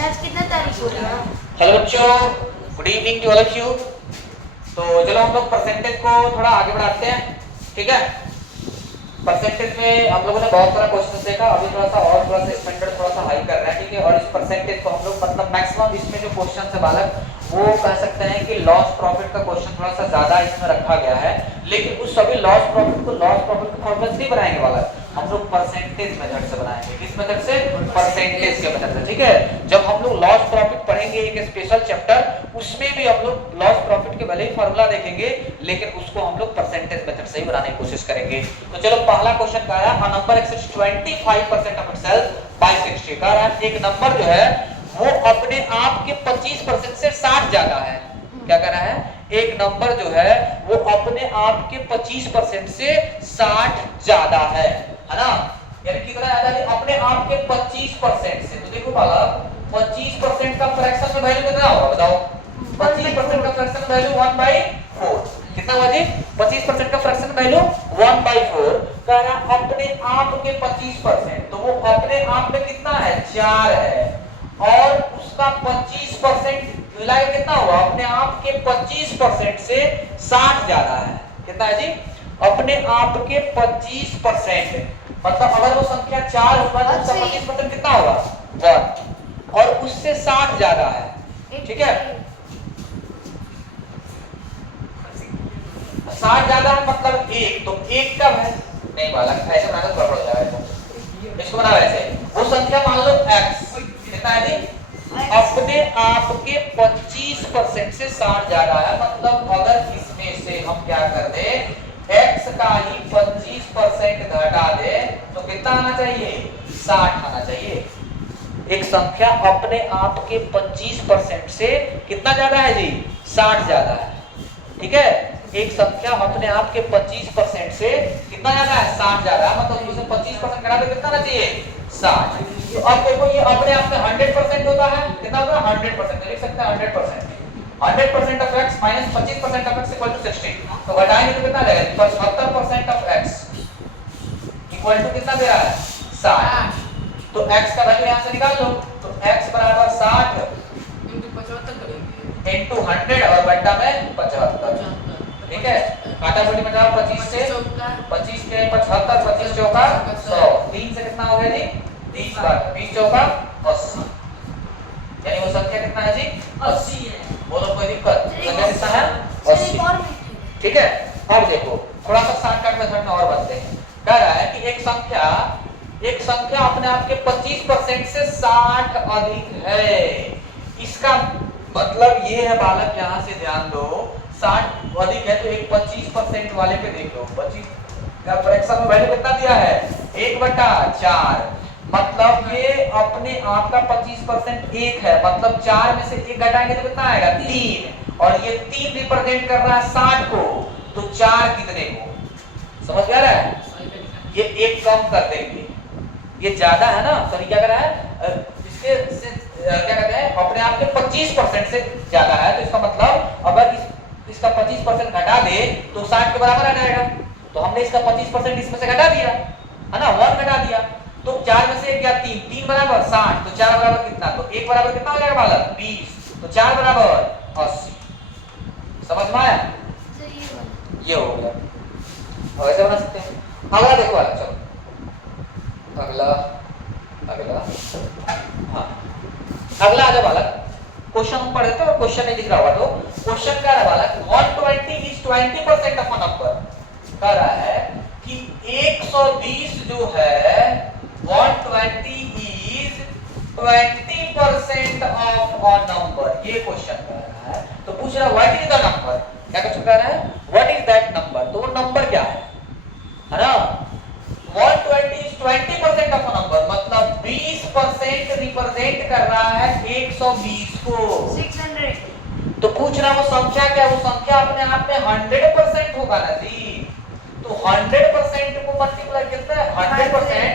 आज कितना तारीख हो रहा है? हेलो बच्चों, good evening to all of you. तो चलो हम लोग परसेंटेज को थोड़ा आगे बढ़ाते हैं, ठीक है। परसेंटेज में हम लोगों ने बहुत सारा क्वेश्चन देखा, अभी थोड़ा सा स्टैंडर्ड थोड़ा सा हाई कर रहे हैं, ठीक है। और इस परसेंटेज को हम लोग मतलब मैक्सिमम इसमें जो क्वेश्चन है बालक, वो कह सकते हैं कि लॉस प्रॉफिट का क्वेश्चन थोड़ा सा ज्यादा इसमें रखा गया है। लेकिन उस सभी लॉस प्रॉफिट के फॉर्मूला नहीं बनाएंगे बालक, हम लोग परसेंटेज मेथड से बनाएंगे। किस मेथड से? परसेंटेज के मेथड से, ठीक है। जब हम लोग लॉस प्रॉफिट पढ़ेंगे एक स्पेशल चैप्टर, उसमें भी हम लोग लॉस प्रॉफिट के भले ही फॉर्मूला देखेंगे, लेकिन उसको हम लोग परसेंटेज मेथड से ही बनाने की कोशिश करेंगे। तो चलो पहला क्वेश्चन का आया, a number exists 25% of itself by 60। कह रहा है एक नंबर जो है वो अपने आप के 25% से 60 ज्यादा है। क्या कह रहा है? एक नंबर जो है वो अपने आप के 25% से 60 ज्यादा है ना। यानी कितना ज्यादा है? अपने आप के 25% से। तो देखो बाला, 25% का फ्रैक्शन में वैल्यू कितना होगा बताओ? 25% का फ्रैक्शन वैल्यू 1/4। कितना हुआ जी? 25% का फ्रैक्शन वैल्यू 1/4। कह रहा अपने आप के 25%, तो वो अपने आप में कितना है? 4 है। और उसका 25% मिला के कितना हुआ? अपने आप के 25% से 60 ज्यादा है। कितना है जी? अपने आप के 25%, मतलब अगर वो संख्या 4 होगा तो उसका 25% कितना होगा? 1। और उससे 60 ज्यादा है, ठीक है। 60 ज्यादा है मतलब 1, तो 1 कब है? नहीं बालक, ऐसे बनाना तो गड़बड़ हो जाएगा। इसको बना वैसे, वो संख्या मान लो x, कितना है जी? अपने आप के 25% से 60 ज्यादा है। मतलब अगर इसमें से हम क्या कर दे, x का ही 25% घटा दे तो कितना आना चाहिए? 60 आना चाहिए। एक संख्या अपने आप के 25% से कितना ज्यादा है जी? 60 ज्यादा है, ठीक है। एक संख्या अपने आप के 25% से कितना ज्यादा है? 60 ज्यादा है। मतलब उसे 25% घटा दे कितना आना चाहिए? 60। तो अब देखो ये अपने आप में 100% होता है। कितना होता है? 100%। लिख सकते हैं 100%। 100% of x minus 25% of x equal to 60। तो घटाएंगे तो कितना रहेगा? 75% ऑफ x इक्वल टू कितना दे रहा है? 60। तो x का वैल्यू यहां से निकाल लो। तो x बराबर 60 इनटू 100 और बट्टा में 75, ठीक है। काटा बटी बचाओ 25 से 25 के 75, 25 चौका 100, 3 से कितना हो गया जी? 30 बार 20 चौका 80। यानी वो संख्या कितना है जी? 80 है। बोलो कोई दिक्कत? संख्या कितना है? 80, ठीक है। अब देखो थोड़ा सा शॉर्टकट मेथड में और बनते हैं। कह रहा है कि एक संख्या अपने आप के 25% से 60 अधिक है। इसका मतलब ये है बालक, यहां से ध्यान दो, 60 अधिक है तो एक 25% वाले पे देख लो। 25 का फ्रैक्शन में वैल्यू कितना दिया है? 1/4। मतलब ये अपने आप का 25% 1 है, मतलब 4 में से 1 घटाएंगे तो कितना आएगा? 3। और ये 3 रिप्रेजेंट कर रहा है 60 को, तो 4 कितने को? समझ आ रहा है? ये 1 कम कर देंगे, ये ज्यादा है ना, तो क्या कर रहा है? इसके से क्या कहते हैं? अपने आप के 25% से ज्यादा है। तो इसका मतलब अगर इसका 25% घटा दे तो 60 के बराबर आ जाएगा। तो हमने इसका 25% इसमें से घटा दिया है ना, 1 घटा दिया। तो 4 में से 1 गया 3, 3 बराबर 60, तो 4 बराबर कितना? तो 1 बराबर कितना हो जाएगा बालक? 20। तो 4 बराबर 80। समझ में आया? ये हो गया। अब ऐसे बना सकते हैं। अगला देखो बालक, चलो अगला हाँ अगला आ जाओ बालक। क्वेश्चन हम पढ़े थे और क्वेश्चन नहीं दिख रहा होगा, तो क्वेश्चन क्या है बालक? 120 is 20% ऑफ अ नंबर। कह रहा है कि 120 जो है 120 is 20% ऑफ अ नंबर। ये क्वेश्चन कह रहा है। तो पूछ रहा है व्हाट इज द नंबर? क्या क्वेश्चन कह रहा है? What is that number? तो वो नंबर क्या है ना? 120 is 20% ऑफ अ नंबर, मतलब 20% रिप्रेजेंट कर रहा है 120 को। 600। तो पूछ रहा वो संख्या क्या? वो संख्या अपने आप में 100% होगा ना जी। तो 100% को मल्टीप्लाई कितना है? 100%।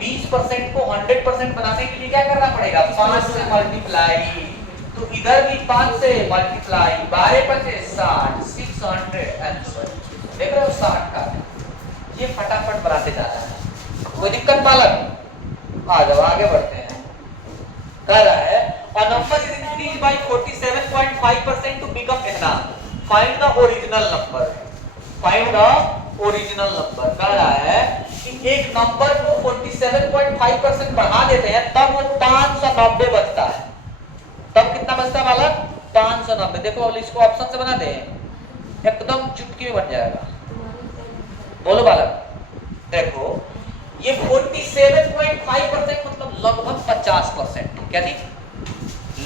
20% को 100% बनाने के लिए क्या करना पड़ेगा? 5 से मल्टीप्लाई। तो इधर भी 5 से मल्टीप्लाई, 12 5 60, 600 आंसर। देख रहे हो 60 का? ये फटाफट बनाते जाना है, कोई दिक्कत बालक? आ जाओ आगे बढ़ते हैं। कह रहा है A number is increased by 47.5% to become enough. Find the original number. Find the original number. कह रहा है कि एक नंबर को 47.5% बढ़ा देते हैं तब वो 590 बचता है। तब कितना बचता है बालक? 590। देखो अब इसको ऑप्शन से बना दे, एकदम चुटकी में बन जाएगा। बोलो बालक। देखो ये 47.5% मतलब लगभग 50%। क्या थी?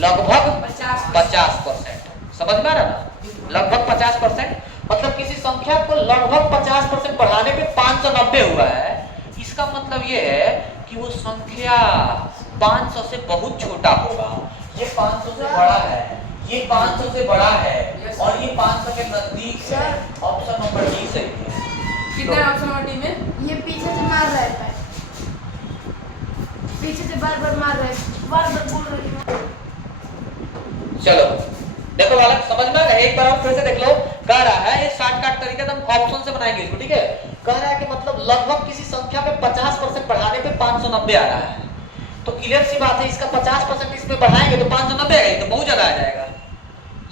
लगभग 50%। समझ में आ रहा ना? लगभग 50%। मतलब किसी संख्या को लगभग 50% बढ़ाने पे 590 हुआ है। इसका मतलब ये है कि वो संख्या 500 से बहुत छोटा होगा। ये 500 से बड़ा है, ये 500 से बड़ा है और ये 500 के नजदीक है। ऑप्शन नंबर डी सही है। कितना है ऑप्शन नंबर डी में? ये पीछे से मार रहा है, पीछे से बार बार मार रहा है, बार बार बोल रही है। चलो देखो बालक समझ में आ रहा है? एक बार और फिर से देख लो। कह रहा है ये शॉर्टकट तरीके से हम ऑप्शन से बनाएंगे इसको, ठीक है? कह रहा है कि मतलब लगभग किसी संख्या पे 50% बढ़ाने पे 590 आ रहा है। तो क्लियर सी बात है, इसका 50% इसमें बढ़ाएंगे तो 590 आएगा, तो बहुत ज्यादा आ जाएगा।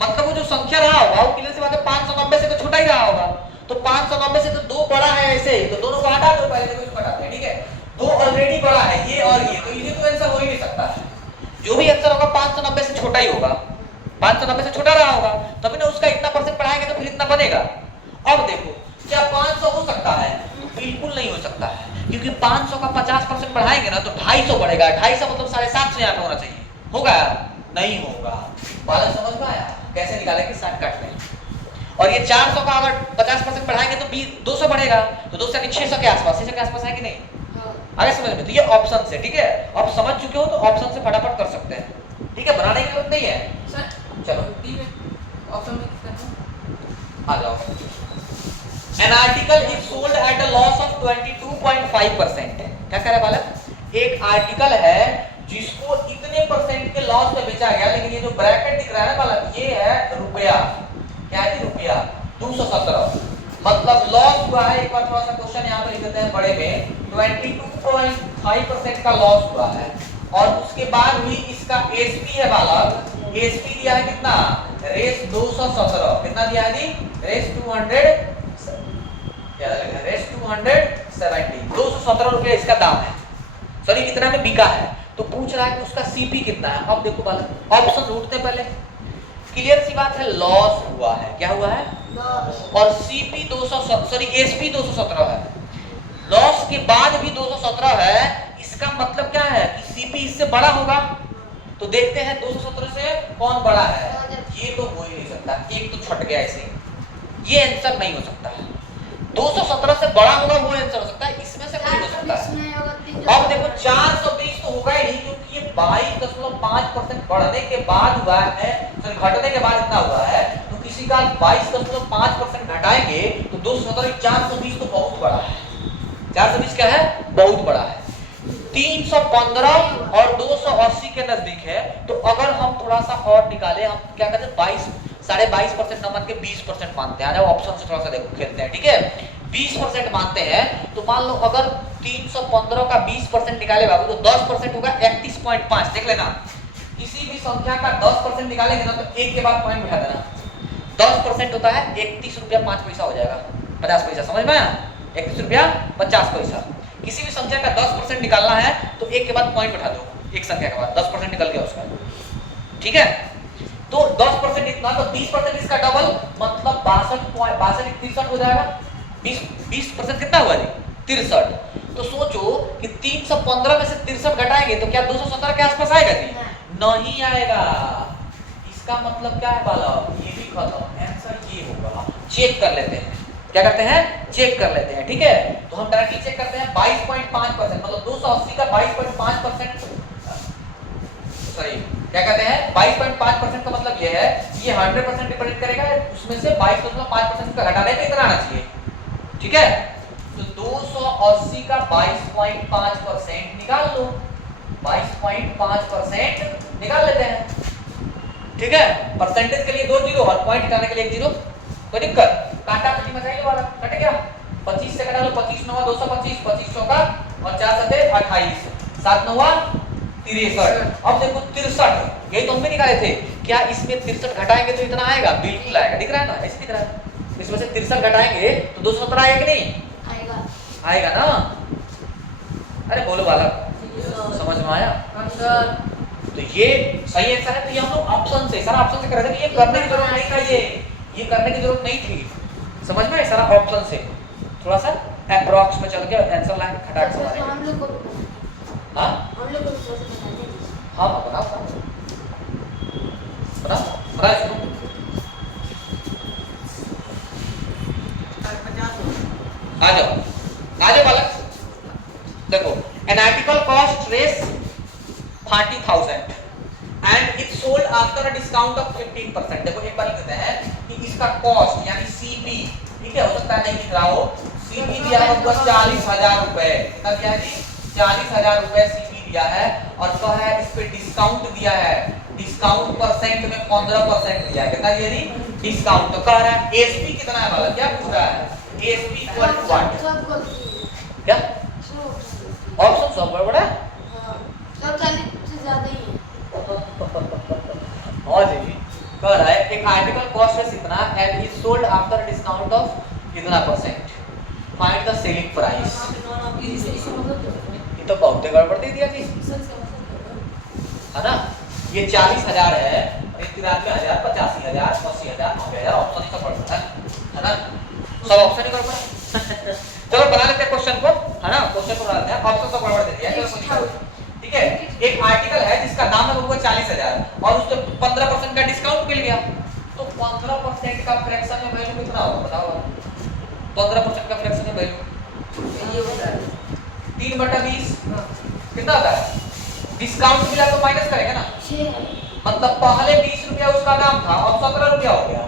मतलब वो जो संख्या रहा होगा वो क्लियर सी बात है 590 से तो छोटा ही रहा होगा। तो 590 से तो दो बड़ा है ऐसे ही, तो दोनों को हटा दो। पहले देखो इसको हटाते हैं, ठीक है? दो ऑलरेडी बड़ा है, ये और ये, तो इजी तो आंसर हो ही नहीं सकता है। जो भी आंसर होगा 590 से छोटा ही होगा। 590 से छोटा रहा होगा तभी ना उसका इतना परसेंट बढ़ाएंगे तो फिर इतना बनेगा। अब देखो क्या 500 हो सकता है? बिल्कुल नहीं हो सकता है, क्योंकि 500 का 50% बढ़ाएंगे ना तो 250 बढ़ेगा। 250 मतलब 750 यहाँ पे होना चाहिए। होगा? नहीं होगा। बालक समझ में आया कैसे निकालेंगे शॉर्टकट में? और ये 400 का अगर 50% बढ़ाएंगे तो 200 बढ़ेगा, तो 200 यानी 600 के आसपास। 600 के आसपास है कि नहीं? आगे समझ में? तो ये ऑप्शन से, ठीक है? अब समझ चुके हो तो ऑप्शन से फटाफट कर सकते हैं, ठीक है? बनाने की जरूरत नहीं है। चलो डी में ऑप्शन में कितना है? आ जाओ। An article is sold at a loss of 22.5%। क्या कह रहा है बालक? एक आर्टिकल है जिसको इतने परसेंट के लॉस में बेचा गया, लेकिन ये जो ब्रैकेट दिख रहा है ना बालक, ये है रुपया। क्या है? रुपया 217। मतलब लॉस हुआ है। एक बार थोड़ा सा क्वेश्चन यहाँ पे लिख देते हैं बड़े में। 22.5% का लॉस हुआ है और उसके बाद भी इसका एसपी है बालक। एसपी दिया है कितना? रेस 217। कितना दिया है जी? रेस 270। 217 रुपया इसका दाम है। सॉरी कितना में बिका है? तो पूछ रहा है कि उसका सीपी कितना है। अब देखो बालक ऑप्शन ढूंढते पहले। क्लियर सी बात है, लॉस हुआ है। क्या हुआ है? और सीपी 217 सॉरी एसपी 217 है। लॉस के बाद भी 217 है। इसका मतलब क्या है कि सीपी इससे बड़ा होगा। तो देखते हैं 217 से कौन बड़ा है। ये तो हो ही नहीं सकता, एक तो छट गया ऐसे। ये आंसर नहीं हो सकता है। 217 से बड़ा होगा वो आंसर हो सकता है, इसमें से नहीं हो सकता है। अब देखो 420 तो होगा ही नहीं, क्योंकि ये 22.5% बढ़ने के बाद हुआ है, सॉरी घटने के बाद इतना हुआ है। तो किसी का 22.5% घटाएंगे तो 217 420 तो बहुत बड़ा है। 420 क्या है? बहुत बड़ा है। 315 और 280 के नजदीक है। तो अगर हम थोड़ा सा और निकाले, हम क्या कहते हैं 22.5% न मान के 20% मानते हैं। ऑप्शन से थोड़ा सा देखो खेलते हैं, ठीक है? 20% मानते हैं तो मान लो अगर 315 का 20% निकाले बाबू तो 10% होगा 31.5। देख लेना, किसी भी संख्या का 10% निकालेंगे ना तो एक के बाद पॉइंट बिठा देना। 10% होता है 31 रुपया 5 पैसा हो जाएगा, 50 पैसा। समझ में आया? 31 रुपया 50 पैसा। किसी भी संख्या का 10% निकालना है तो एक के बाद पॉइंट बिठा दो। एक संख्या के बाद 10% निकल गया उसका, ठीक है? तो 10% इतना तो 20% इसका डबल, मतलब 62.63 हो जाएगा। 20% कितना हुआ जी? 63। तो सोचो कि 315 में से 63 घटाएंगे तो क्या 217 के आसपास आएगा जी? नहीं आएगा। इसका मतलब क्या है बालक? ये भी खत्म। आंसर ये होगा। चेक कर लेते हैं। क्या करते हैं? चेक कर लेते हैं, ठीक है? तो हम डायरेक्टली चेक करते हैं। 22.5% मतलब 280 का 22.5%, सॉरी क्या कहते हैं 22.5% का मतलब ये है ये 100% रिप्रेजेंट करेगा, उसमें से 22.5% का घटाने पे इतना आना चाहिए, ठीक है? तो 280 का 22.5% निकाल लो। 22.5% निकाल लेते हैं, ठीक है? परसेंटेज के लिए 2 जीरो और पॉइंट हटाने के लिए 1 जीरो। कोई दिक्कत? काटा पट्टी मचाइए वाला, कट गया। 25 से कटा लो, 25 9 225, 25 चौका और 4 7 28, 7 9 63। अब देखो 63 यही तो हम भी निकाले थे। क्या इसमें 63 घटाएंगे तो इतना आएगा? बिल्कुल आएगा। दिख रहा है ना, ऐसे दिख रहा है। इसमें से 63 घटाएंगे तो 217 आएगा कि नहीं आएगा। आएगा ना? अरे बोलो बालक, समझ में आया? सर तो ये सही आंसर है। तो ये हम लोग ऑप्शन से, सारा ऑप्शन से कर रहे थे। ये करने की जरूरत नहीं था, ये करने की जरूरत नहीं थी। समझ में आया? सारा ऑप्शन से थोड़ा सा अप्रॉक्स में चल के आंसर लाइन खटाक तो समझ। हम लोग को हां हम लोग को सोच बताते हैं। हाँ बताओ बताओ बताओ इसको। आ जाओ बालक। देखो an article cost raise 30,000 and it sold after a discount of 15%। देखो एक बार लिख देते हैं कि इसका कॉस्ट यानी सीपी, ठीक है, हो सकता है नहीं लिख रहा हो, सीपी दिया होगा 40,000 रुपए। कितना दिया है जी? 40,000 रुपए सीपी दिया है और कहा है इस पे डिस्काउंट दिया है। डिस्काउंट परसेंट में 15% दिया है। कितना दिया जी? डिस्काउंट। तो कह रहा है एसपी कितना है वाला? क्या पूछ रहा है? SP equal to what? सब गलती क्या है। ऑप्शन सब गड़बड़ है? हाँ, सब 40 से ज्यादा ही है। और जी कह रहा है एक आर्टिकल कॉस्ट है इतना and is sold after discount of कितना percent. Find the selling price. ये तो बहुत गड़बड़ दे दिया जी, है ना? ये 40,000 है, ये 93,000, 85,000, 80,000, 90,000 ऑप्शन ही सब गड़बड़ है ना? सब ऑप्शन ही गड़बड़ है। चलो बना लेते हैं क्वेश्चन को, है ना? क्वेश्चन को बनाते हैं। ऑप्शन सब गड़बड़ दे दिया। चलो कोई दिक्कत नहीं। ठीक है, एक आर्टिकल है जिसका दाम है वो 40,000 और उस पे 15% का डिस्काउंट मिल गया। तो 15% का फ्रैक्शन में वैल्यू कितना होगा बताओ? 15% का फ्रैक्शन में वैल्यू ये होता है 3/20 कितना होता है? डिस्काउंट मिला तो माइनस करेंगे ना, मतलब पहले 20 रुपया उसका दाम था, अब 17 रुपया हो गया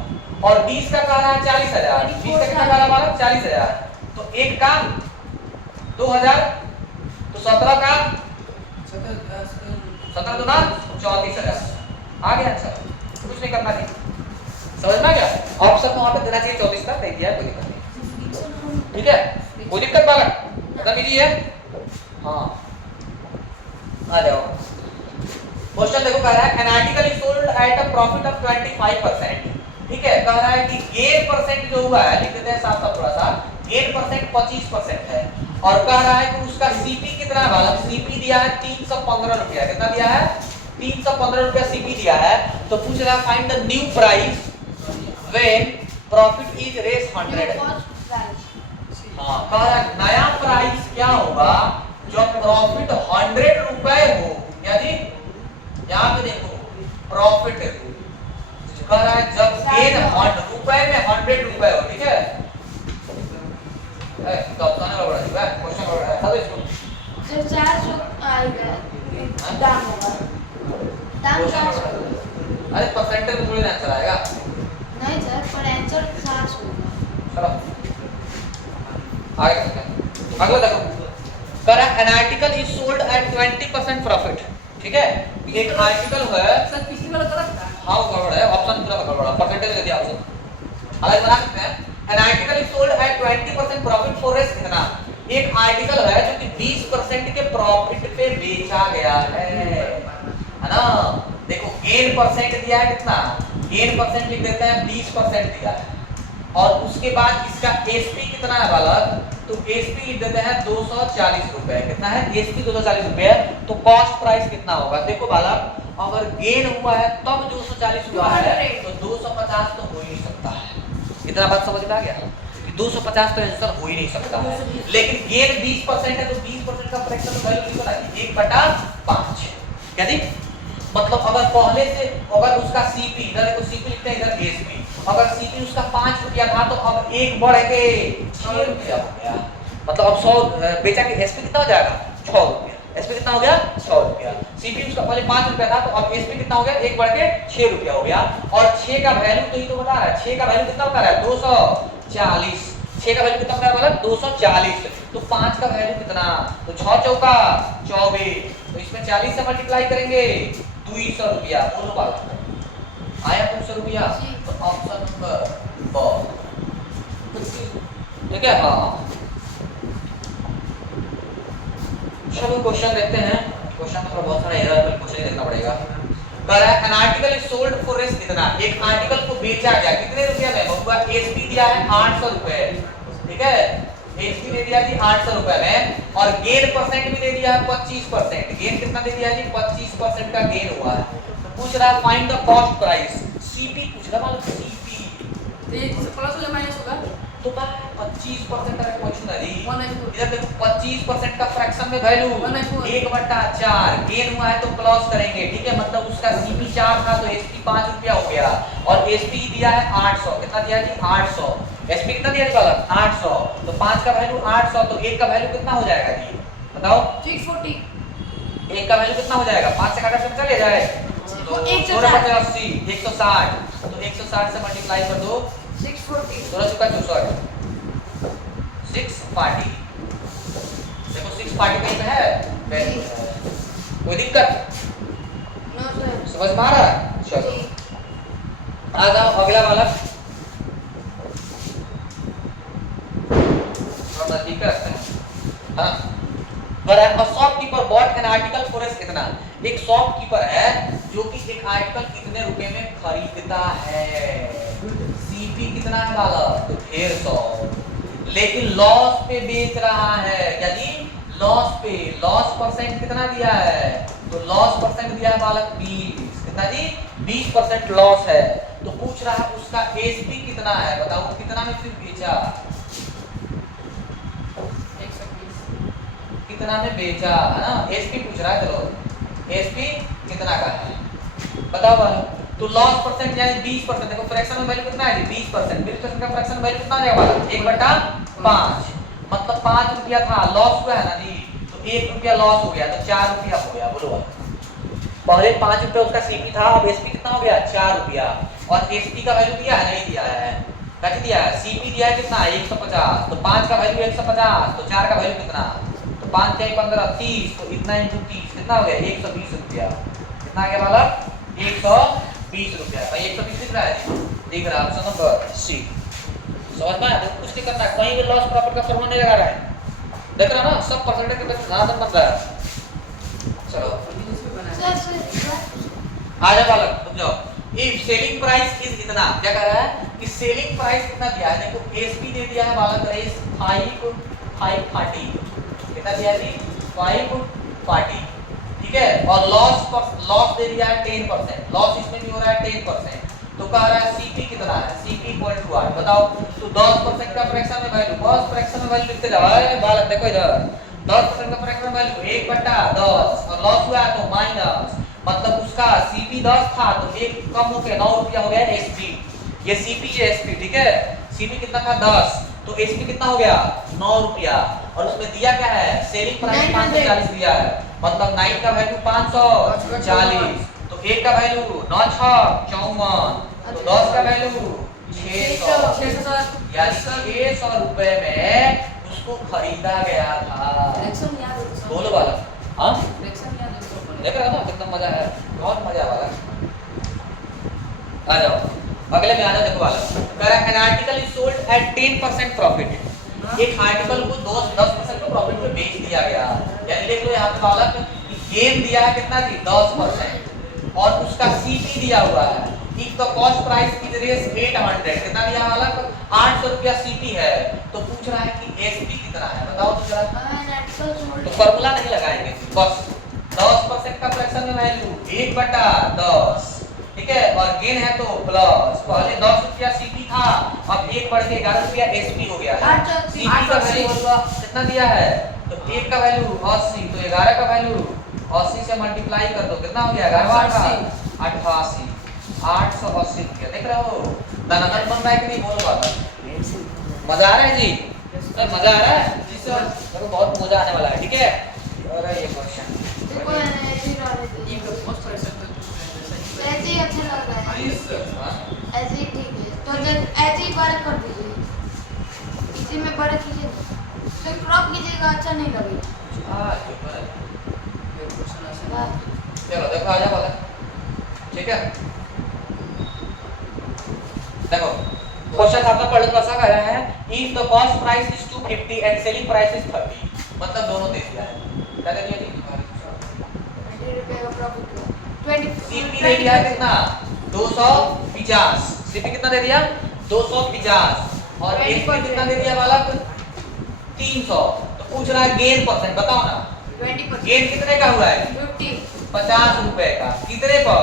और 20 का कह रहा है 40,000, 20 का कितना कह रहा है? 40,000। तो एक का 2,000, तो 17 का 17 दूना 34,000 आ गया आंसर। कुछ नहीं करना चाहिए, समझ में आ गया? ऑप्शन में वहां पे देना चाहिए 34 का, नहीं दिया कोई दिक्कत नहीं। ठीक है, कोई दिक्कत बालक? बता दीजिए। हाँ आ जाओ। क्वेश्चन देखो, कह रहा है N article is sold at a profit of 25%। ठीक है, कह रहा है कि गेन परसेंट जो हुआ है, लिख देते हैं साफ साफ थोड़ा सा, गेन परसेंट 25% है और कह रहा है कि उसका सीपी कितना है बालक? सीपी दिया है 315 रुपया। कितना दिया है? 315 रुपया सीपी दिया है। तो पूछ रहा है find the new price when profit is Rs 100। हाँ, कह रहा है नया प्राइस क्या होगा जब प्रॉफिट 100 रुपए हो। क्या जी? यहाँ पे देखो प्रॉफिट कह रहा है जब गेन 100 रुपए में 100 रुपए हो। ठीक है, तो ऑप्शन है बड़ा है, क्वेश्चन बड़ा है। सब इसको जब 400 आएगा दाम होगा, दाम 400। अरे परसेंटेज में थोड़ी आंसर आएगा। नहीं सर, पर आंसर 400 होगा। चलो आगे चलते हैं। अगला देखो, कह रहा है N article is sold at 20% profit. ठीक है, एक आर्टिकल है। सर पिछली वाला गलत था। हाँ गड़बड़ है, ऑप्शन पूरा गड़बड़ है, परसेंटेज दे दिया ऑप्शन। अलग बना सकते हैं। An article is sold at 20% profit for Rs कितना? एक आर्टिकल है जो कि 20% के प्रॉफिट पे बेचा गया है ना? देखो गेन परसेंट दिया है कितना? गेन परसेंट लिख देते हैं 20% दिया है और उसके बाद इसका एसपी कितना है बालक? तो एसपी लिख देते हैं 240 रुपए। कितना है? एसपी 240 रुपए। तो कॉस्ट प्राइस कितना होगा? देखो बालक, अगर गेन हुआ है तब 240 हुआ है तो 250 तो हो ही नहीं सकता है। इतना बात समझ में आ गया? 250 तो आंसर हो ही नहीं सकता है। लेकिन गेन 20% है तो 20% का फ्रैक्शन वैल्यू लिखो ना 1/5। क्या जी? मतलब अगर पहले से अगर उसका सीपी, इधर देखो सीपी लिखते हैं, इधर एसपी, अगर सीपी उसका 5 रुपया था तो अब 1 बढ़ के 6 रुपया हो गया। मतलब अब 100 बेचा के एसपी कितना हो जाएगा? 6 रुपया। एसपी कितना हो गया? 100 रुपया। सीपी उसका पहले 5 रुपया था तो अब एसपी कितना हो गया? 1 बढ़ के 6 रुपया हो गया। और 6 का वैल्यू तो ये तो बता रहा है, 6 का वैल्यू कितना बता रहा है? 240। 6 का वैल्यू कितना बता रहा है? 240। तो 5 का वैल्यू कितना? तो 6 चौका 24। तो इसमें 40 से मल्टीप्लाई करेंगे 200 रुपया। बोलो बात आया 200 रुपया। तो ऑप्शन नंबर ब। ठीक है, हाँ। चलो क्वेश्चन देखते हैं। क्वेश्चन में थोड़ा बहुत सारा एरर है, क्वेश्चन देखना पड़ेगा। पर an article is sold for Rs कितना, एक आर्टिकल को बेचा गया कितने रुपया में, बबुआ एसपी दिया है 800 रुपए, ठीक है, एसपी दे दिया जी 800 रुपए में, और गेन परसेंट भी दे दिया है 25%, गेन कितना दे दिया जी 25% का गेन हुआ है। तो पूछ रहा है find the cost price, CP पूछ रहा है, सीपी तो ये प्लस होगा माइनस होगा, तो 25% का क्वेश्चन है जी, 194 इधर देखो 25% का फ्रैक्शन में वैल्यू 194 1/4, गेन हुआ है तो प्लस करेंगे, ठीक है, मतलब उसका सीपी 4 था तो एसपी 5 रुपया हो गया, और एसपी दिया है 800, कितना दिया जी 800, एसपी कितना दिया जी बालक 800, तो 5 का वैल्यू 800, तो 1 का वैल्यू कितना हो जाएगा जी बताओ, 640 1 का वैल्यू कितना हो जाएगा, 5 से काटा चले जाए तो 180 160, तो 160 से मल्टीप्लाई कर दो 640 16 चुका 64 640, देखो 640 कहीं पे है, वेरी गुड, कोई दिक्कत नो सर समझ में आ रहा है, चलो जी आ जाओ अगला वाला, थोड़ा नजदीक रखते हैं, हाँ, पर a shopkeeper bought an article for us कितना, एक शॉपकीपर है जो कि एक आर्टिकल कितने रुपए में खरीदता है, सीपी कितना है वाला तो 150, लेकिन लॉस पे बेच रहा है, यानी लॉस पे, लॉस परसेंट कितना दिया है, तो लॉस परसेंट दिया है बालक 20, कितना जी 20% लॉस है, तो पूछ रहा है उसका एसपी कितना है, बताओ कितना में फिर बेचा, 120 कितना में बेचा है ना, एसपी पूछ रहा है, चलो एसपी कितना का है बताओ वाला, तो लॉस परसेंट यानी 20%, देखो फ्रैक्शन में वैल्यू कितना है 20%, 20% का फ्रैक्शन वैल्यू कितना आ जाएगा 1/5, मतलब 5 रुपया था लॉस हुआ है ना जी, तो 1 रुपया लॉस हो गया तो 4 रुपया हो गया, बोलो पहले 5 रुपया उसका सीपी था, अब एसपी कितना हो गया 4 रुपया, और एसपी का वैल्यू दिया है नहीं दिया है, क्या दिया है सीपी दिया है कितना 150, तो 5 का वैल्यू 150, तो 4 का वैल्यू कितना, तो 5 4 15 30, तो इतना into 30 कितना हो गया 120 रुपया, कितना आ गया वाला 120 रुपया, भाई 120 दिख रहा है दिख रहा है, ऑप्शन नंबर सी, समझ में आया, कुछ नहीं करना है, कहीं भी लॉस प्रॉफिट का फॉर्मूला नहीं लगा रहा है, देख रहा ना सब परसेंटेज के बेस ज्यादा बन रहा है, चलो सर सर आ जा बालक रुक जाओ, इफ सेलिंग प्राइस इज इतना, क्या कह रहा है कि सेलिंग प्राइस कितना दिया है, देखो एसपी दे दिया है बालक रेस 540, कितना दिया है 540, ठीक है, और लॉस दे दिया है 10%, लॉस इसमें भी हो रहा है 10%, तो कह रहा है सीपी कितना है, सीपी इक्वल टू आर, बताओ तो 10% का फ्रैक्शन में वैल्यू, बस फ्रैक्शन में वैल्यू लिखते जाओ, अरे बालक देखो इधर 10% का फ्रैक्शन में वैल्यू 1/10, और लॉस हुआ तो माइनस, मतलब उसका सीपी 10 था तो 1 कम हो गया 9 रुपया हो गया एसपी, ये सीपी ये एसपी, ठीक है, सीपी कितना था 10, तो एसपी कितना हो गया 9 रुपया, और उसमें दिया क्या है सेलिंग प्राइस 540 दिया है, मतलब 9 का वैल्यू 540, तो 1 का वैल्यू 9 6 54, तो 10 का वैल्यू 600, यानी 600 रुपए में उसको खरीदा गया था, फ्रैक्शन याद है तो बोलो वाला, हाँ फ्रैक्शन याद है तो देख रहे हो ना कितना मजा है, बहुत मजा वाला, आ जाओ अगले में आ जाओ, देखो वाला कह रहा है N article is sold eight 10% profit, एक आर्टिकल को 10% का प्रॉफिट में बेच दिया गया, यानी देख लो यहाँ पे वाला गेन दिया है कितना जी 10%, और उसका सीपी दिया हुआ है, if the cost price is Rs 800, कितना दिया वाला 800 रुपया सीपी है, तो पूछ रहा है कि एसपी कितना है, बताओ तो जरा, तो फॉर्मूला नहीं लगाएंगे बस 10% का फ्रैक्शन में वैल्यू 1/10, ठीक है, और गेन है तो प्लस, पहले 10 रुपया सीपी था, अब 1 बढ़ के 11 रुपया एसपी हो गया है, सीपी का वैल्यू कितना दिया है, तो 1 का वैल्यू 80, तो 11 का वैल्यू 80 से मल्टीप्लाई कर दो, कितना हो गया 11 88, 880 रुपया, देख रहे हो धनाधन बन रहा है कि नहीं, बोलो बाबा मजा आ रहा है जी, सर मजा आ रहा है जी सर, मेरे को बहुत मजा आने वाला है, ठीक है, और ये क्वेश्चन देखो ऐसे ही डाल देते ये हैं, कॉस्ट प्राइस ऐसे ही अच्छा लग रहा है, ऐसे ही ठीक है, तो जब ऐसे ही बड़ा कर दीजिए, इसी में बड़ा कीजिए, तो क्रॉप कीजिएगा अच्छा नहीं लगेगा, ये क्वेश्चन ऐसा चलो देखो आ जाओ वाला, ठीक है, देखो क्वेश्चन आपका पढ़ लो कैसा कह रहा है, if the cost price is 250 and selling price is 30, मतलब दोनों दे दिया है, क्या दे दिया जी 20 रुपये का प्रॉफिट हुआ, सीपी दे दिया कितना 250, सीपी कितना दे दिया 250 और एसपी कितना दे दिया बालक 300। तो पूछ रहा है गेन परसेंट बताओ ना, 20%, गेन कितने का हुआ है 50, 50 रुपए का, कितने पर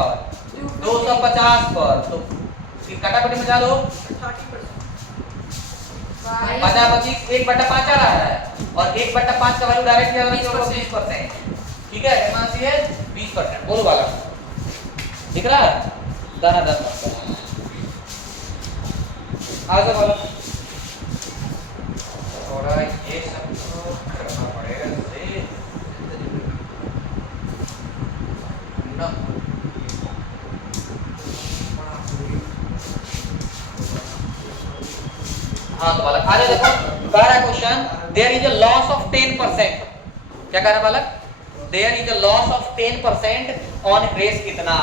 250 पर। तो फिर कटाकटी मचा लो 50 25 1/5 आ रहा है और 1/5 का वैल्यू डायरेक्ट क्या होगा 20%। ठीक है कितना सी है 20%। बोलो बालक दिख रहा है दाना दाना आगे बालक थोड़ा ये सब तो करना पड़ेगा सही ना। हाँ तो बालक आगे देखो कह रहा है question there is a loss of 10%। क्या कह रहा है बालक there is a loss of 10% on Rs कितना।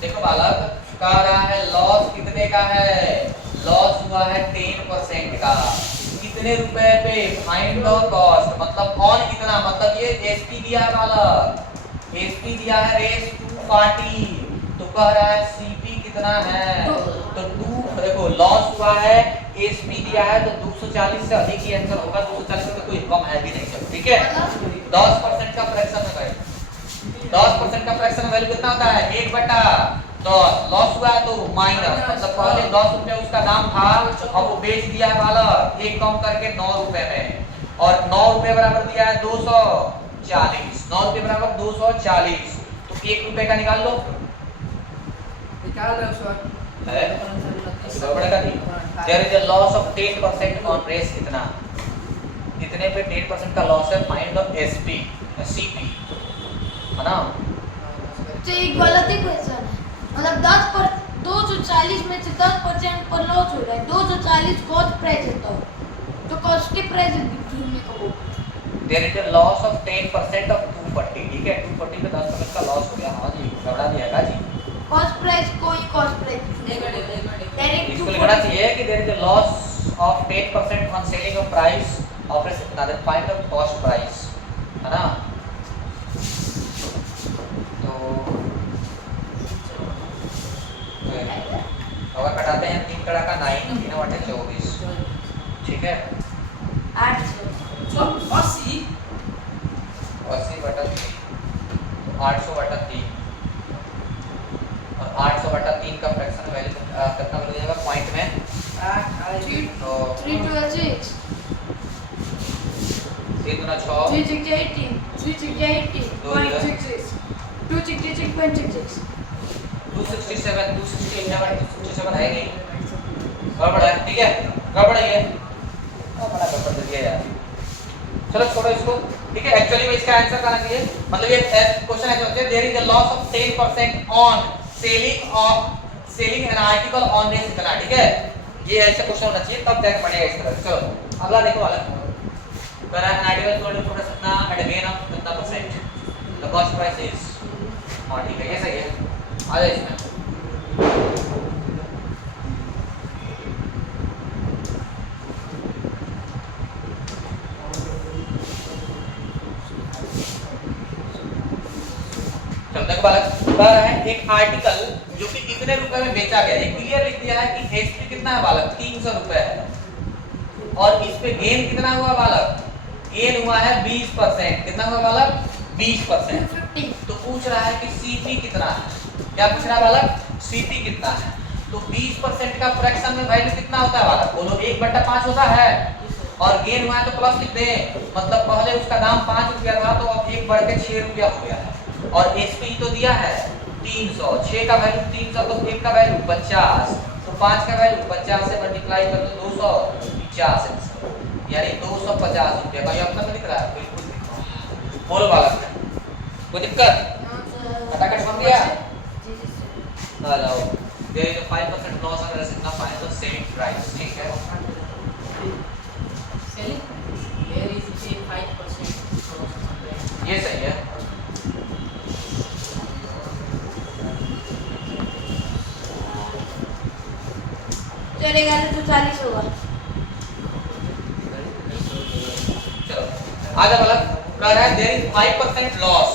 देखो बालक कह रहा है लॉस कितने का है, लॉस हुआ है 10% का, कितने रुपए पे फाइंड द कॉस्ट मतलब ऑन कितना मतलब ये एसपी दिया है बालक एसपी दिया है रेस 240 तो कह रहा है सीपी कितना है तो 2 देखो लॉस हुआ है एसपी दिया है तो 240 से अधिक ही आंसर होगा 240 से तो कोई कम है भी नहीं सब ठीक है। 10% का फ्रैक्शन में भाई 10% का फ्रैक्शन में वैल्यू कितना होता है 1/10 लॉस हुआ है तो माइनस मतलब पहले 10 रुपए उसका दाम था अब वो बेच दिया है वाला एक कम करके 9 रुपए में और 9 रुपए बराबर दिया है 240 9 रुपए बराबर 240 तो 1 रुपए का निकाल लो निकाल रहे हो सर है गड़बड़ का नहीं there is a loss of 10% on Rs कितना कितने पे 10% का लॉस है फाइंड द एसपी सीपी है ना। तो ये गलत ही क्वेश्चन है मतलब 10 पर 240 में से 10% पर लॉस हो रहा है 240 कॉस्ट प्राइस होता है तो कॉस्ट की प्राइस ढूंढने का वो there is a loss of 10% of 240 ठीक है 240 पे 10% का लॉस हो गया। हाँ जी गड़बड़ा दिया जी कॉस्ट प्राइस कोई कॉस्ट प्राइस एक मिनट डायरेक्ट इसको लिखना चाहिए कि there is a loss of 10% on selling of price of race कितना then find the cost price है ना। तो अगर कटाते हैं 3 कड़ा का 9 3 बटे 24 ठीक है 800 80 80/3 800/3 और 800/3 का फ्रैक्शन वैल्यू कितना मिल जाएगा पॉइंट में 3 to 6 3 गुना 6 3 6 18 3 6 18 0.66 266.66 267 267 है नहीं गड़बड़ है ठीक है गड़बड़ है ये बड़ा गड़बड़ दे दिया यार चलो छोड़ो इसको ठीक है। एक्चुअली में इसका आंसर करना चाहिए मतलब ये क्वेश्चन ऐसा होता है there is a loss of 10% on selling an article on Rs इतना ठीक है ये ऐसा क्वेश्चन होना चाहिए तब जाके पड़ेगा इस तरह। चलो अगला देखो वाला कह रहा है एन आर्टिकल सोल्ड फॉर कितना एट अ गेन ऑफ कितना percent the cost price is हां ठीक है ये सही है आ जाए इसमें देखो बालक कह रहा है एक आर्टिकल जो कि कितने रुपए में बेचा गया ये क्लियर लिख दिया है कि एसपी कितना है बालक 300 रुपए है और इस पे गेन कितना हुआ बालक गेन हुआ है 20% कितना हुआ बालक 20%। तो पूछ रहा है कि सीपी कितना है क्या पूछ रहा है बालक सीपी कितना है तो 20% का फ्रैक्शन में वैल्यू कितना होता है बालक बोलो 1/5 होता है और गेन हुआ है तो प्लस लिख दें मतलब पहले उसका दाम 5 रुपया था तो अब 1 बढ़ के 6 रुपया हो गया है और एसपी तो दिया है 300 6 का वैल्यू 300 तो 1 का वैल्यू 50 तो 5 का वैल्यू 50 से मल्टीप्लाई कर दो 250 यानी 250 रुपया का ये ऑप्शन में दिख रहा है बिल्कुल बोलो बालक कोई दिक्कत फटाफट बन गया आ जाओ there is a 5% loss on Rs इतना फाइंड द सेलिंग प्राइस ठीक है सेलिंग देयर इज 5% ये सही है चलेगा तो 40 होगा चलो आगे बालक कह रहा है देयर इज 5% लॉस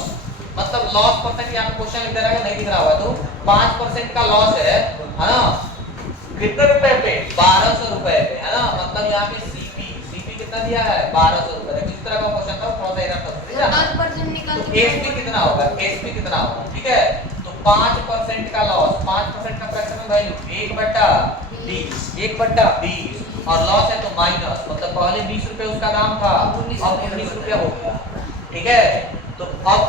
मतलब मतलब लॉस परसेंट यहाँ पे क्वेश्चन लिख दे रहा है, नहीं दिख रहा होगा तो 5% का लॉस है ना, कितने रुपए पे, 1200 रुपए पे, है ना। मतलब यहाँ पे सीपी कितना दिया है, 1200 रुपए। किस तरह का क्वेश्चन था, थोड़ा सा इधर तक, ठीक है। 10% निकाल तो के एसपी कितना होगा, एसपी कितना होगा, ठीक है। तो 5% का लॉस, 5% का फ्रैक्शनल वैल्यू 1/20, 1/20, और लॉस है तो माइनस, मतलब पहले 20 रुपए उसका दाम था, अब 19 रुपया हो गया, ठीक है। तो अब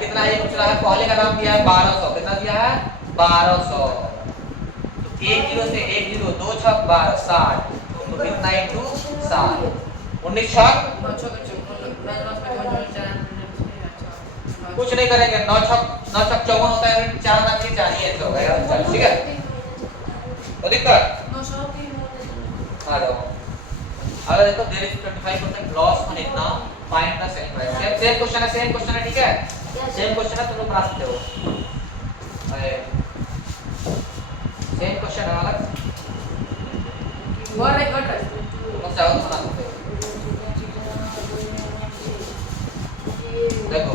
कितना ये पूछ रहा है, पहले का दाम दिया है 1200, कितना दिया है 1200, तो 1 0 से 1 0, 2 6 12, 60, तो कितना इनटू 60, 19 6, कुछ नहीं करेंगे, 9 6 54 होता है, 4 ना के 4 ही ऐसे हो गया, चल ठीक है। तो दिक्कत 900 आ जाओ। अगर देखो देयर इज 25% लॉस ऑन इतना, find the selling price. Same question है, ठीक है। सेम क्वेश्चन है, तुम लोग बना सकते हो। सेम क्वेश्चन है अलग, What I got right. तुम चाहो तो बना सकते हो। देखो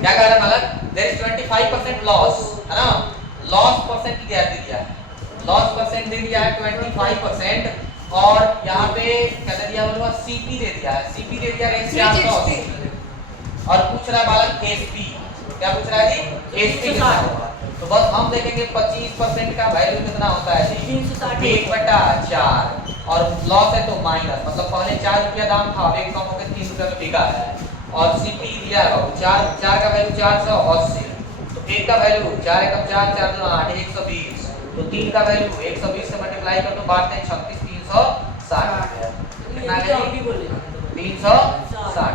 क्या कह रहा है मालक, देयर इज 25% लॉस, है ना। लॉस परसेंट दिया है, लॉस परसेंट दे दिया है 25%, और यहाँ पे क्या दे दिया, बोलूँगा सीपी दे दिया है, सीपी दे दिया रेंज से 800, और पूछ रहा है मालक एसपी, क्या पूछ रहा है जी, एसपी कितना होगा। तो बस हम देखेंगे 25% का वैल्यू कितना होता है जी, 1/4, और लॉस है तो माइनस, मतलब पहले 4 रुपया दाम था, अब एक कम होकर 3 रुपया तो बिका है, और सीपी दिया है बाबू 4 का वैल्यू 480, तो 1 का वैल्यू 4 एकम 4 4 2 8 120, तो 3 का वैल्यू 120 से मल्टीप्लाई कर दो, बात है 36 360, कितना है जी 360,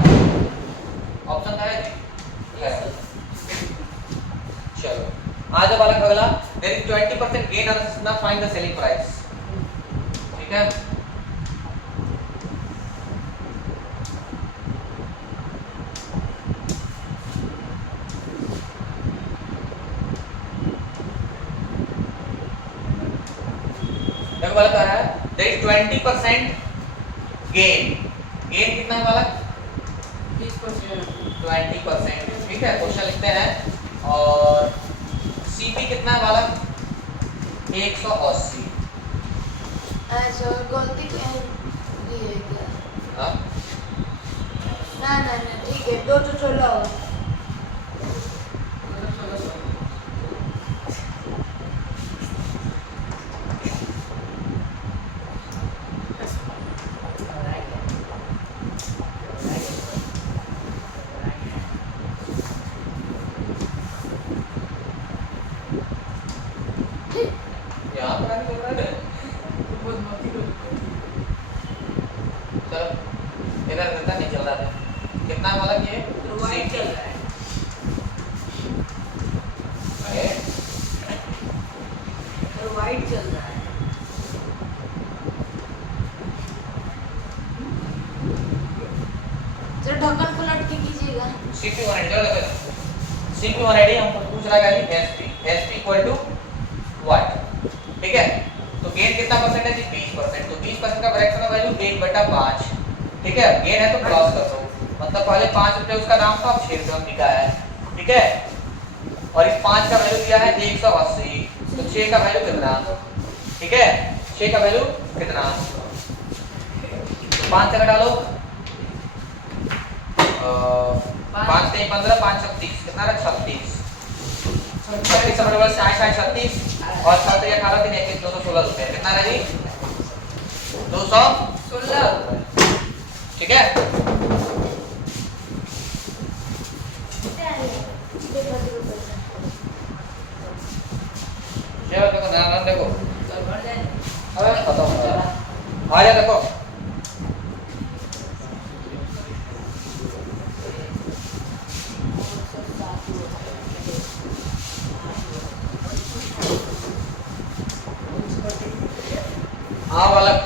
ऑप्शन क्या है जी, चलो आ जाओ बालक अगला, there is 20% gain on system, find the selling price, ठीक है। देखो बालक आ रहा है, देयर इज 20% गेन, गेन कितना है बालक 20%, ठीक है। क्वेश्चन लिखते हैं, और सीपी कितना है बालक 180, ऐसा गलती दी है क्या? हाँ ना ठीक है, 216 यहाँ पर आके बोल रहा है, चलो इधर रहता नहीं चल रहा था, कितना है बालक ये White चल रहा है, वाइट चल रहा है, जरा ढक्कन को लटके कीजिएगा। सीपी 180, चलो देखो सीपी 180 हमको पूछ रहा है कि एसपी इक्वल टू व्हाट, ठीक है। तो गेन कितना परसेंट है जी 20%, तो 20% का फ्रैक्शनल वैल्यू 1/5, ठीक है। गेन है तो क्रॉस कर दो, मतलब पहले 5 रुपए उसका दाम था, अब 6 रुपए में बिका है, ठीक है। और इस 5 का वैल्यू दिया है 180, तो 6 का वैल्यू कितना, ठीक है, 6 का वैल्यू कितना, तो 5 से घटा लो, 5 से 15, 5 36, कितना रहा 36, 36 से बराबर 36, और 7 से 18 3 21 216 रुपए, कितना रहा जी 216, ठीक है। चलो देखो ध्यान देखो, अबे खत्म हो गया, आ जा देखो, हाँ बालक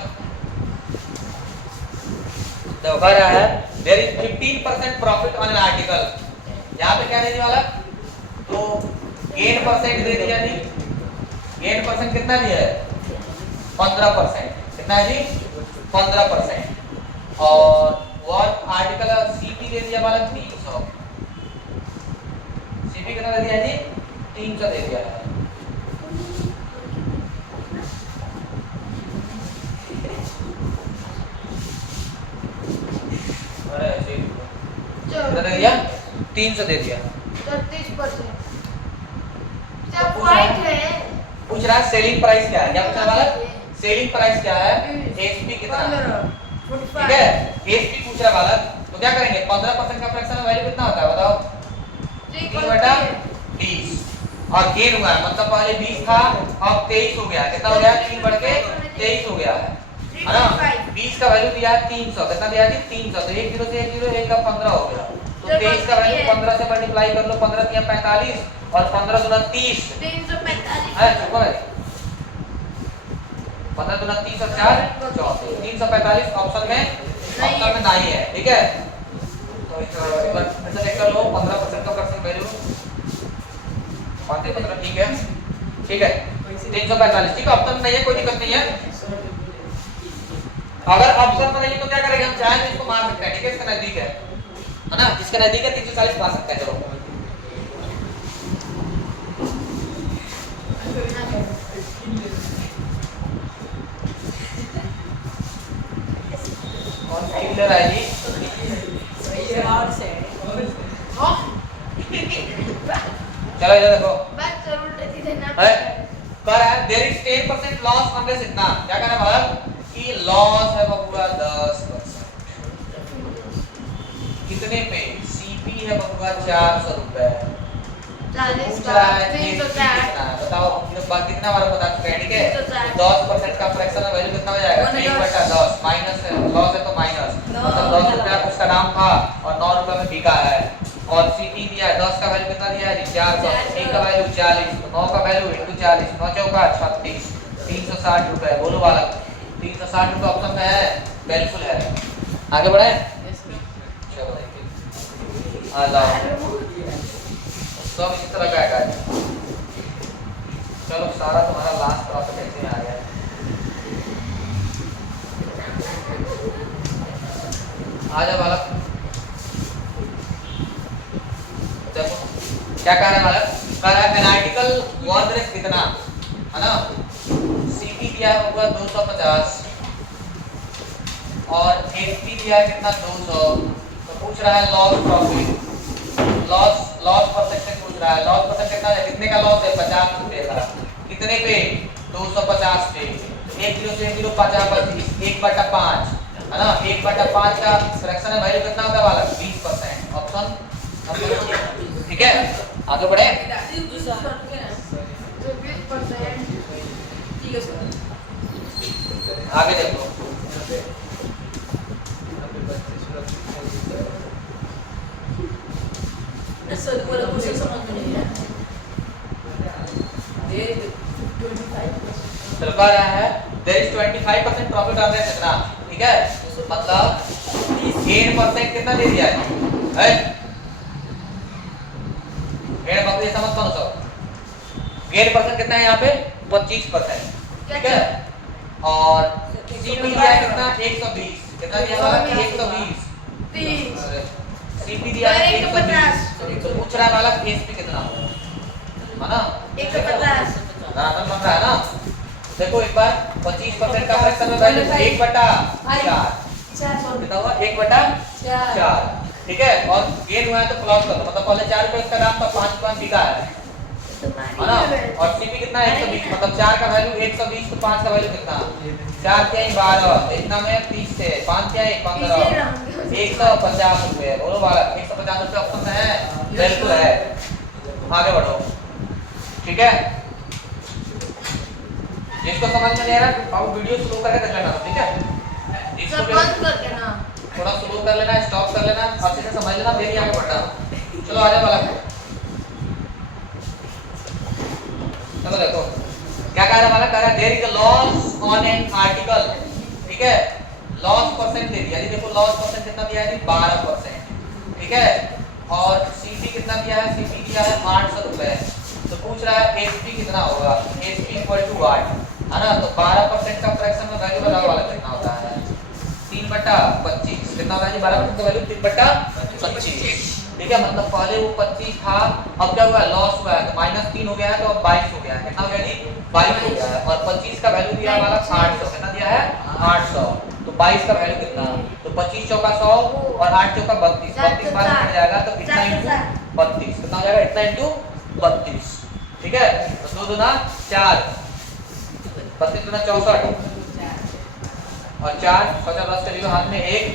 देखो कह रहा है there is 15% profit on an article, यहाँ पे क्या दे दिया बालक, तो गेन परसेंट दे दिया जी, गेन परसेंट कितना दिया है 15%, कितना है जी 15%, और व्हाट आर्टिकल सीपी दे दिया बालक 300, सीपी एचपी कितना दे दिया जी 300 दे दिया है। अरे ऐसे ही कितना दे दिया 300 दे दिया। 33%। सब वाइट है। पूछ रहा है सेलिंग प्राइस क्या है, क्या पूछने वाला है? सेलिंग प्राइस क्या है, एचपी कितना है, 15, ठीक है। एचपी पूछ रहा है वाला, तो क्या करेंगे 15% का फ्रैक्शन वैल्यू कितना होता है बताओ, 3/20 और गेन हुआ है मतलब पहले 20 था अब 23 हो गया, कितना हो गया 3 बढ़ के 23 हो गया है ना। 20 का वैल्यू दिया है 300, कितना दिया है 300, तो 1 0 से 1 0 1 का 15 हो गया, तो 23 का वैल्यू 15 से मल्टीप्लाई कर लो, 15 तिया 45 और 15 दूना 30, 345 है चुप है 15 दूना 30 और 4 34, 345 ऑप्शन में नहीं है, ठीक है। तो एक बार फिर से देख लो 15% का फ्रैक्शन वैल्यू 15 ठीक है, ठीक है 345, ठीक है ऑप्शन में नहीं है कोई दिक्कत नहीं है। अगर ऑप्शन में नहीं है तो क्या करेंगे हम चाहें तो इसको मार सकते हैं, ठीक है, इसका नजदीक है ना, जिसका नजदीक है 340 मार सकते हैं। चलो और किलर है जी ये और से चलो इधर देखो बात जरूर रहती है ना। है कर है देयर इज 10% लॉस अनलेस इतना, क्या कहना है भारत कि लॉस है बबुआ 10%, कितने पे सीपी है बबुआ 400 रुपए, 40 पूछ का रहा है 360 कितना है बताओ, हम लोग बात कितना बार बता चुके हैं, ठीक है 360 10% का फ्रैक्शन वैल्यू कितना हो जाएगा 1/10 माइनस लॉस है तो माइनस मतलब 10 रुपया उसका दाम था और 9 रुपए में बिका है, और सीपी दिया है 10 का वैल्यू कितना दिया है 400, 1 का वैल्यू 40, तो 9 का वैल्यू इनटू 40, 9 चौका 36, 360 रुपए, बोलो बालक 360 रुपए ऑप्शन में है, बिल्कुल है। आगे बढ़े चलो देखिए आ जाओ सब इसी तरह का है। चलो सारा तुम्हारा लास्ट प्रॉफिट ऐसे में आ गया, आ जाओ बालक देखो क्या कह रहा है बालक, कह रहा है एनालिटिकल वर्थ रेट कितना है ना, सीपी दिया है होगा 250 और एचपी दिया है कितना 200, तो पूछ रहा है लॉस प्रॉफिट लॉस परसेंटेज पूछ रहा है, लॉस परसेंट कितना है, कितने का लॉस है 50 रुपए का, कितने पे 250 पे, 1 0 से 0 50 1/5 है ना, 1/5 का फ्रैक्शन है वैल्यू कितना होगा वाला 20%, ऑप्शन ठीक है। आगे बढ़े आगे देखो सर पूरा क्वेश्चन समझ में नहीं आया, चल पा रहा है there is 25% profit on rate कितना, ठीक है मतलब गेन परसेंट कितना दे दिया है गेन बकरी समझ कौन सा गेन परसेंट कितना है यहाँ पे 25%, ठीक है, और सीपी दिया है कितना 120, कितना दिया वाला 120, 30 सीपी दिया है 150, तो पूछ रहा है वाला एचपी कितना है ना 150 धनात्मक बन रहा है ना, देखो एक बार 25% का फ्रैक्शन में वैल्यू 1/4 कितना हुआ 1/4, ठीक है, और गेन हुआ है तो प्लस करो मतलब पहले 4 रुपए इसका दाम था 5 रुपए में बिका है ना, और सीपी कितना है 120 मतलब 4 का वैल्यू 120 तो 5 का वैल्यू कितना 4 क्या 12 इतना में 30 से 5 क्या 15 150 रुपए, बोलो बालक 150 रुपए ऑप्शन है, बिल्कुल है। आगे बढ़ो ठीक है, जिसको समझ में नहीं आ रहा आप वीडियो स्लो करके देख लेना, ठीक है जिसको बंद कर देना, थोड़ा स्लो कर लेना, स्टॉप कर लेना, अच्छे से समझ लेना, फिर आगे बढ़ना। चलो आ जाओ बालक, चलो देखो क्या कह रहा है बालक, कह रहा है there is a loss on an article, ठीक है, लॉस परसेंट दे दिया, देखो लॉस परसेंट कितना दिया है 12%, ठीक है, और सीपी कितना दिया है, सीपी दिया है 800 रुपए, तो पूछ रहा है एचपी कितना होगा, एचपी इक्वल टू 8 है ना, तो 12% का फ्रैक्शन में वैल्यू बताओ वाला कितना होता है 3/25, कितना होता है जी 12% का वैल्यू 3/25, ठीक ठीक है, मतलब पहले वो 25 था, अब क्या हुआ है, लॉस हुआ है, तो -3 हो गया है, तो अब 22 हो गया है। कितना हो गया जी, 22 हो गया है। और 25 का वैल्यू दिया हमारा 800, कितना दिया है 800, तो 22 का वैल्यू कितना, तो 25 चौका 100 और 8 चौका 32, 32 बार कट जाएगा, तो इतना इंटू 32, कितना हो जाएगा, इतना इंटू 32, ठीक है। तो 2 दूना 4, 32 दूना 64 और 4 10 का लीलो हाथ में 1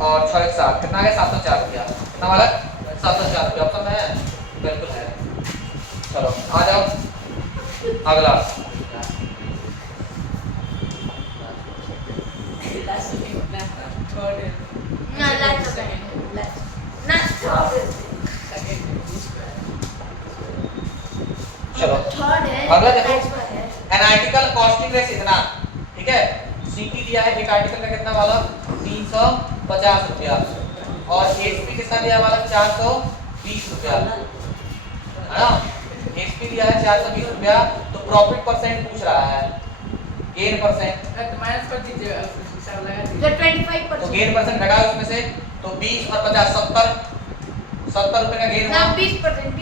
और 6 1 7, कितना है 704 रुपया, कितना वाला 704 रुपया, ऑप्शन में है, बिल्कुल है। चलो आ जाओ अगला, Last week, third, ना लास्ट ना चलो थर्ड है, अगला देखो, last one है। एन आर्टिकल कॉस्टिंग रेट इतना, ठीक है, सीपी दिया है एक आर्टिकल का कितना वाला 350 रुपया और एसपी कितना दिया वाला 420 रुपया, है ना, एसपी दिया है 420 रुपया, तो प्रॉफिट परसेंट पूछ रहा है, गेन परसेंट, minus कर दीजिए, हिसाब लगा तो दीजिए। 25%, तो गेन परसेंट घटाओ उसमें से, तो 20 और 50 70 रुपए का गेन ना हुआ, 20%,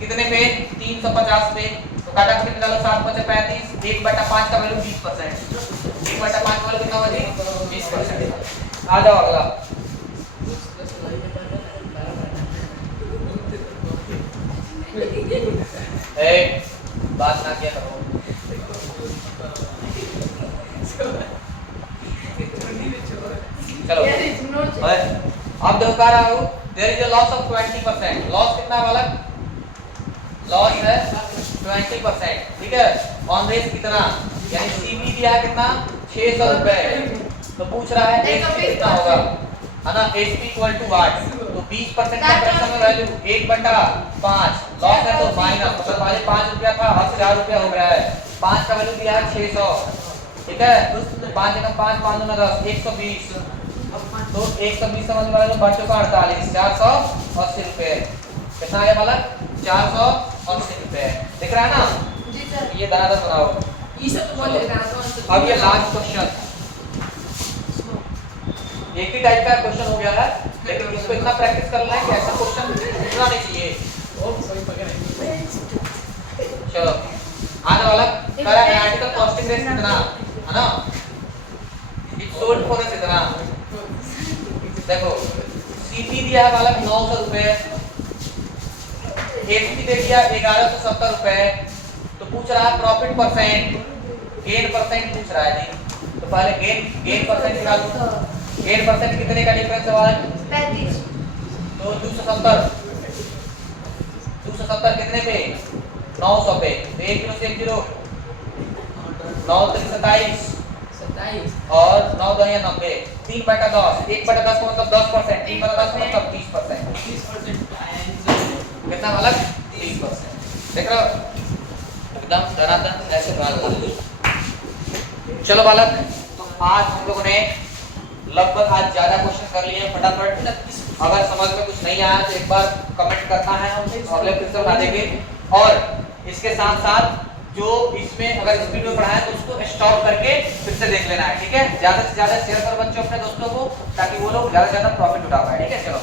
कितने पे 350 पे, तो काटा कितने डालो 7 5 35, 1/5 का वैल्यू 20%, 1/5 का वैल्यू कितना होगा जी 20%। आ जाओ अगला, ए बात ना किया करो, चलो There is no change. अब देखो कह रहा हूँ there is a loss of 20%, loss कितना वाला, लॉस है 20%, ठीक है, ऑन रेस कितना, यानी सीवी दिया है कितना 600 रुपए, तो पूछ रहा है एसपी कितना होगा, है ना, एसपी इक्वल टू व्हाट, तो 20% का फ्रैक्शन में वैल्यू 1/5, लॉस है तो माइनस, मतलब पहले 5 रुपया था अब 4 रुपया हो गया है, 5 का वैल्यू दिया है 600, ठीक है, 5 एकम 5 5 दूना 10 120, तो 120 समझ में वाला बढ़ चुका 48, 480 रुपए, कितना आया वाला 480 रुपए, दिख रहा है ना, जी सर। ये दाना बनाओ। ये सब तो बहुत लेगा ना, अब ये लास्ट क्वेश्चन, एक ही टाइप का क्वेश्चन हो गया है, लेकिन इसको इतना प्रैक्टिस करना है कि ऐसा क्वेश्चन पूछना नहीं चाहिए। ओ सॉरी पकड़ चलो आने वाला कह रहा है आर्टिकल कॉस्टिंग रेट कितना, है ना, इट सोल्ड फॉर कितना, देखो सीपी दिया है वाला 900 रुपए, एसपी दे दिया 1170 रुपए, तो पूछ रहा है प्रॉफिट परसेंट, गेन परसेंट पूछ रहा है जी, तो पहले गेन परसेंट निकालो, गेन परसेंट कितने का डिफरेंस है वाला 35, तो 270 कितने पे 900 पे, तो 1 किलो से 1 किलो 9 3 27 27 और 9 2 या 90, 3/10, 1/10 का मतलब 10%, 3/10 का मतलब 30%, 30% कितना अलग 30%, देख रहे हो एकदम धनाधन ऐसे बात। चलो बालक, तो आज हम लोगों ने लगभग आज ज्यादा क्वेश्चन कर लिए फटाफट, अगर समझ में कुछ नहीं आया तो एक बार कमेंट करना है, हम अगले फिर से बता देंगे, और इसके साथ साथ जो इसमें अगर स्पीड में पढ़ाया तो उसको स्टॉप करके फिर से देख लेना है, ठीक है, ज्यादा से ज्यादा शेयर करो बच्चों अपने दोस्तों को, ताकि वो लोग ज्यादा से ज्यादा प्रॉफिट उठा पाए, ठीक है। चलो।